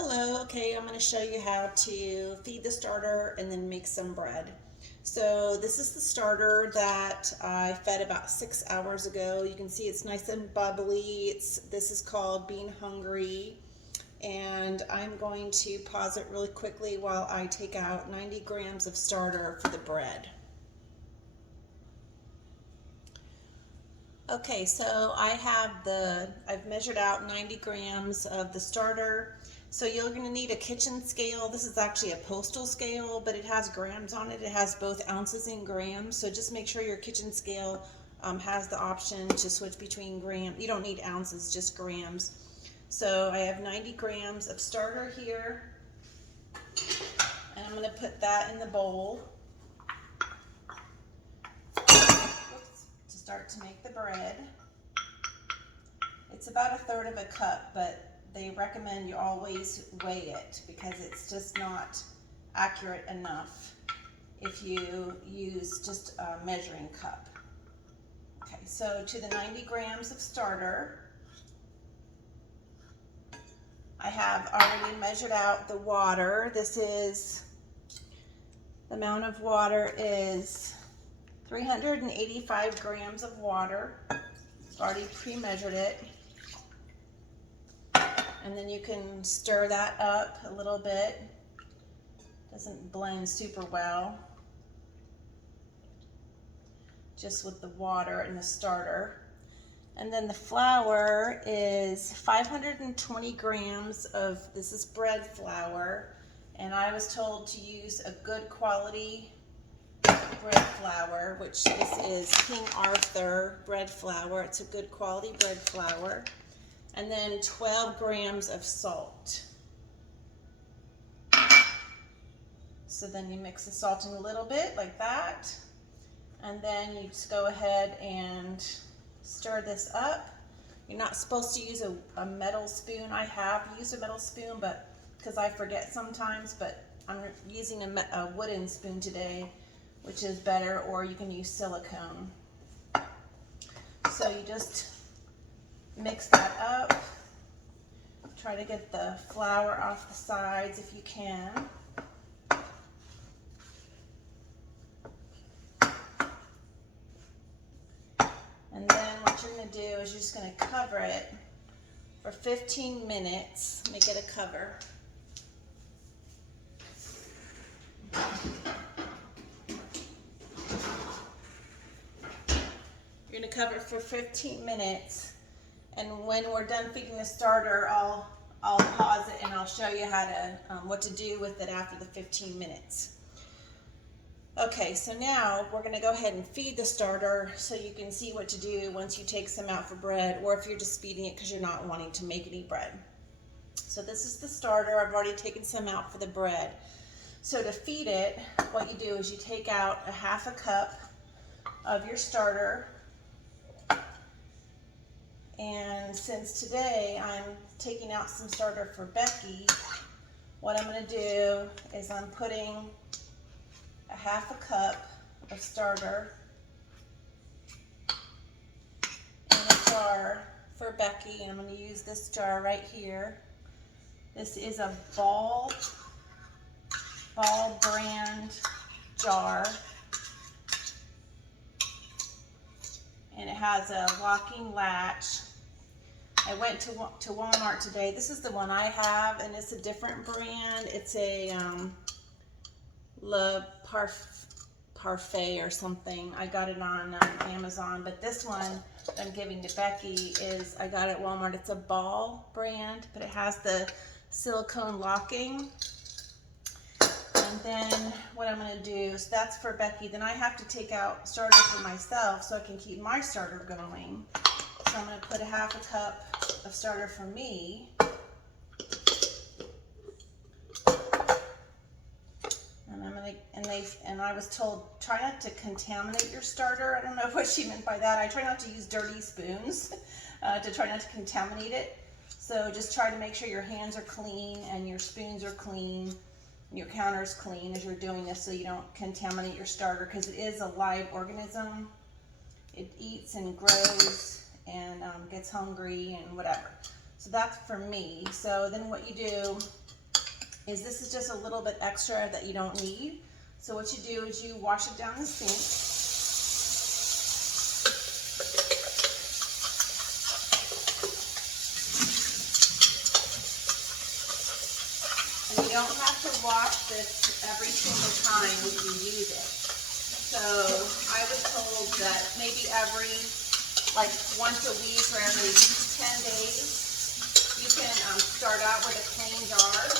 Hello, okay, I'm going to show you how to feed the starter and then make some bread. So this is the starter that I fed about 6 hours ago. You can see it's nice and bubbly. This is called Being Hungry. And I'm going to pause it really quickly while I take out 90 grams of starter for the bread. Okay, so I've measured out 90 grams of the starter. So you're going to need a kitchen scale. This is actually a postal scale, but it has grams on it. It has both ounces and grams. So just make sure your kitchen scale has the option to switch between grams. You don't need ounces, just grams. So I have 90 grams of starter here, and I'm going to put that in the bowl to start to make the bread. It's about 1/3 of a cup, but they recommend you always weigh it because it's just not accurate enough if you use just a measuring cup. Okay, so to the 90 grams of starter, I have already measured out the water. The amount of water is 385 grams of water. I've already pre-measured it. And then you can stir that up a little bit. Doesn't blend super well, just with the water and the starter. And then the flour is 520 grams of, this is bread flour, and I was told to use a good quality bread flour, which this is King Arthur bread flour. It's a good quality bread flour. And then 12 grams of salt. So then you mix the salt in a little bit like that, and then you just go ahead and stir this up. You're not supposed to use a metal spoon. I have used a metal spoon, but because I forget sometimes, but I'm using a wooden spoon today, which is better, or you can use silicone. So you just mix that up. Try to get the flour off the sides if you can. And then what you're going to do is you're just going to cover it for 15 minutes. Let me get a cover. You're going to cover it for 15 minutes. And when we're done feeding the starter, I'll pause it and I'll show you how to what to do with it after the 15 minutes. Okay, so now we're going to go ahead and feed the starter so you can see what to do once you take some out for bread, or if you're just feeding it because you're not wanting to make any bread. So this is the starter. I've already taken some out for the bread. So to feed it, what you do is you take out a 1/2 cup of your starter. And since today I'm taking out some starter for Becky, what I'm going to do is I'm putting a 1/2 cup of starter in a jar for Becky, and I'm going to use this jar right here. This is a Ball brand jar, and it has a locking latch. I went to Walmart today. This is the one I have, and it's a different brand. It's a Le Parfait or something. I got it on Amazon, but this one that I'm giving to Becky is, I got it at Walmart. It's a Ball brand, but it has the silicone locking. And then what I'm going to do, so that's for Becky. Then I have to take out starter for myself so I can keep my starter going. So I'm going to put a 1/2 cup of starter for me. And I was told, try not to contaminate your starter. I don't know what she meant by that. I try not to use dirty spoons to try not to contaminate it. So just try to make sure your hands are clean and your spoons are clean, and your counter's clean as you're doing this, so you don't contaminate your starter, because it is a live organism. It eats and grows and gets hungry and whatever. So that's for me. So then what you do is this is just a little bit extra that you don't need. So what you do is you wash it down the sink. And you don't have to wash this every single time you use it. So I was told that maybe every, like once a week or every 10 days, you can start out with a clean jar.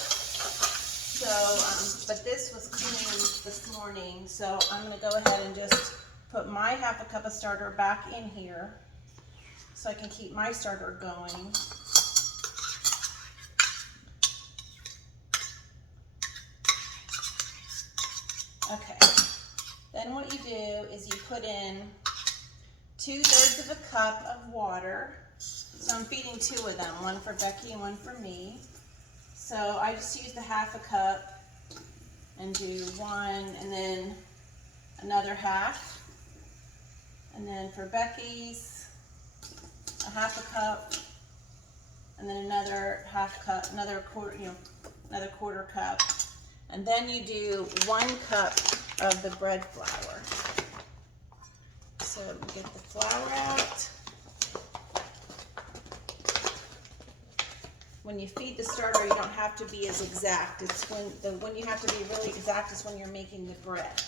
So, but this was clean this morning, so I'm going to go ahead and just put my half a cup of starter back in here so I can keep my starter going. Okay, then what you do is you put in 2/3 of a cup of water. So I'm feeding 2 of them, one for Becky and one for me. So I just use the half a cup and do 1 and then another half. And then for Becky's, a half a cup and then another half cup, another quarter cup. And then you do 1 cup of the bread flour. So get the flour out. When you feed the starter, you don't have to be as exact. It's when you have to be really exact is when you're making the bread.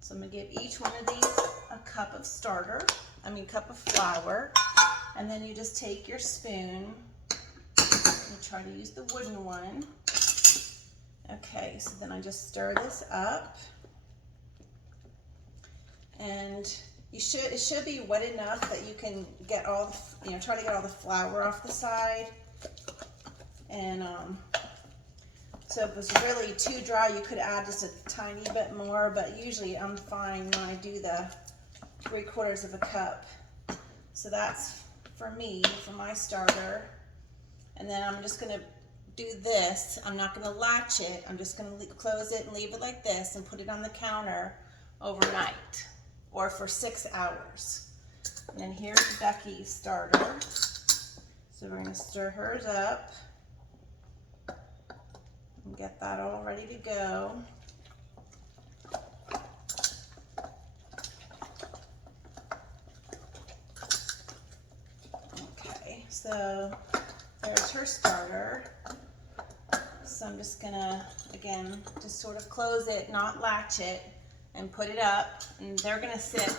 So I'm gonna give each one of these a cup of cup of flour, and then you just take your spoon and try to use the wooden one. Okay, so then I just stir this up, and it should be wet enough that you can get all the, try to get all the flour off the side. And so if it was really too dry, you could add just a tiny bit more, but usually I'm fine when I do the 3/4 of a cup. So that's for me, for my starter. And then I'm just gonna do this. I'm not gonna latch it. I'm just gonna close it and leave it like this and put it on the counter overnight or for 6 hours. And then here's Becky's starter. So we're gonna stir hers up and get that all ready to go. Okay, so there's her starter. So I'm just gonna, again, just sort of close it, not latch it, and put it up, and they're gonna sit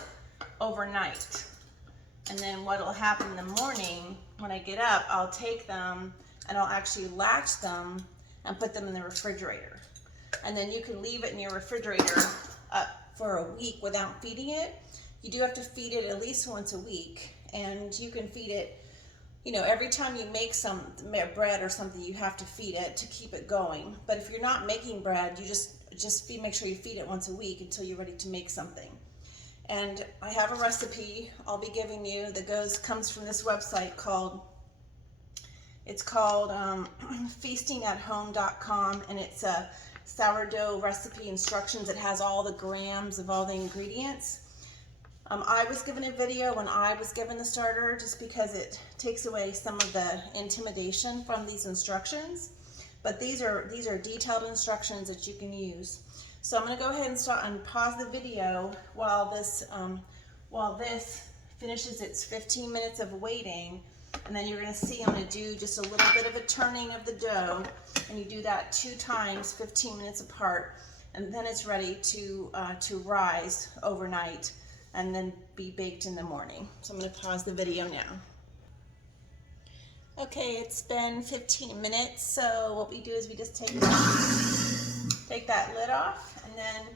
overnight. And then what'll happen in the morning, when I get up, I'll take them and I'll actually latch them and put them in the refrigerator. And then you can leave it in your refrigerator for a week without feeding it. You do have to feed it at least once a week, and you can feed it, every time you make some bread or something, you have to feed it to keep it going. But if you're not making bread, you just make sure you feed it once a week until you're ready to make something. And I have a recipe I'll be giving you that comes from this website called feastingathome.com, and it's a sourdough recipe instructions. It has all the grams of all the ingredients. I was given a video when I was given the starter just because it takes away some of the intimidation from these instructions. But these are detailed instructions that you can use. So I'm going to go ahead and pause the video while this finishes its 15 minutes of waiting, and then you're going to see I'm going to do just a little bit of a turning of the dough, and you do that 2 times, 15 minutes apart, and then it's ready to rise overnight and then be baked in the morning. So I'm going to pause the video now. Okay, it's been 15 minutes, so what we do is we just take that lid off, and then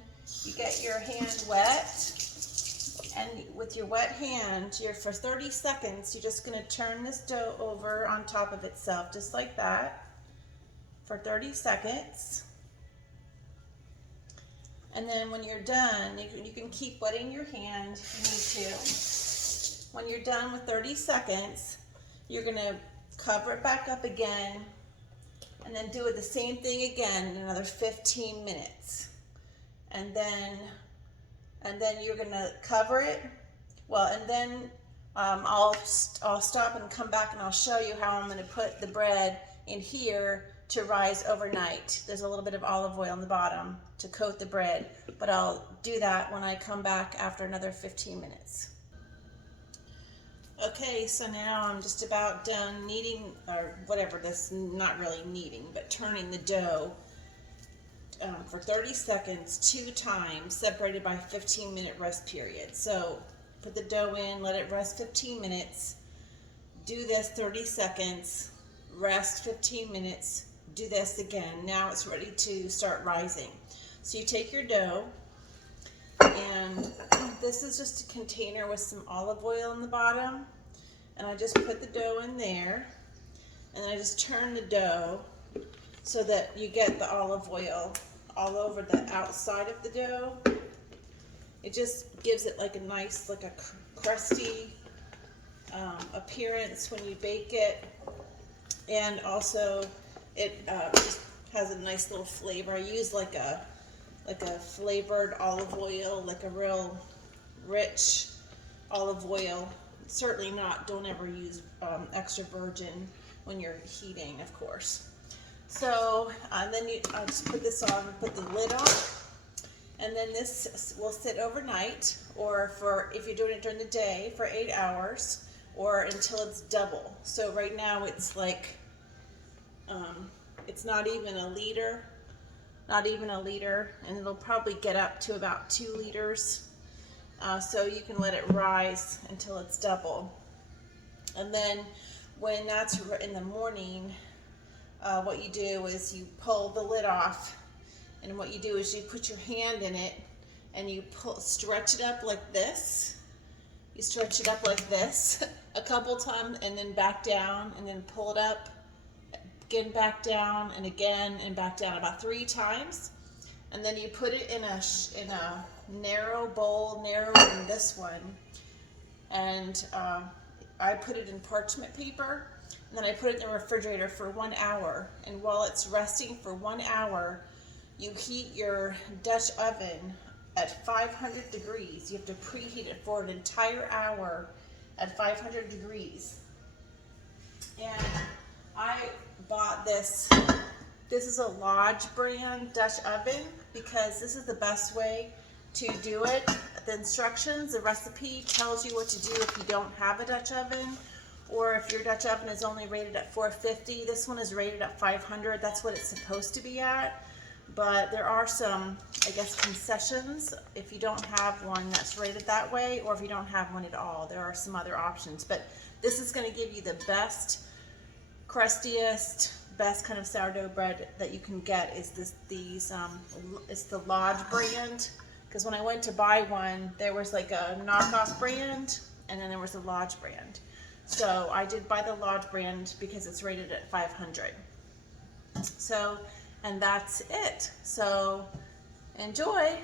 you get your hand wet, and with your wet hand, for 30 seconds, you're just going to turn this dough over on top of itself, just like that, for 30 seconds. And then when you're done, you can keep wetting your hand if you need to. When you're done with 30 seconds, you're going to cover it back up again, and then do it the same thing again in another 15 minutes. And then you're gonna cover it. Well, and then I'll stop and come back, and I'll show you how I'm gonna put the bread in here to rise overnight. There's a little bit of olive oil on the bottom to coat the bread, but I'll do that when I come back after another 15 minutes. Okay, so now I'm just about done kneading, or whatever, this, not really kneading, but turning the dough for 30 seconds, 2 times, separated by 15-minute rest period. So put the dough in, let it rest 15 minutes, do this 30 seconds, rest 15 minutes, do this again. Now it's ready to start rising. So you take your dough, and this is just a container with some olive oil in the bottom, and I just put the dough in there, and then I just turn the dough so that you get the olive oil all over the outside of the dough. It just gives it like a nice, like a crusty appearance when you bake it, and also it just has a nice little flavor. I use like a flavored olive oil, like a real rich olive oil. Certainly not, don't ever use extra virgin when you're heating, of course. So then I'll just put this on and put the lid on, and then this will sit overnight, or for, if you're doing it during the day, for 8 hours, or until it's double. So right now it's like, it's not even a liter, and it'll probably get up to about 2 liters. So you can let it rise until it's double. And then when that's in the morning, what you do is you pull the lid off, and what you do is you put your hand in it and you stretch it up like this. You stretch it up like this a couple times, and then back down, and then pull it up, again back down, and again and back down, about 3 times. And then you put it in a narrow bowl, narrower than this one, and I put it in parchment paper, and then I put it in the refrigerator for 1 hour. And while it's resting for 1 hour, you heat your Dutch oven at 500 degrees. You have to preheat it for an entire hour at 500 degrees. And I bought this. This is a Lodge brand Dutch oven, because this is the best way to do it. The instructions, the recipe tells you what to do if you don't have a Dutch oven, or if your Dutch oven is only rated at 450. This one is rated at 500. That's what it's supposed to be at. But there are some, I guess, concessions if you don't have one that's rated that way, or if you don't have one at all. There are some other options. But this is going to give you the best, crustiest, best kind of sourdough bread that you can get. Is it's the Lodge brand, because when I went to buy one, there was like a knockoff brand, and then there was a Lodge brand. So I did buy the Lodge brand because it's rated at 500. So, and that's it. So enjoy.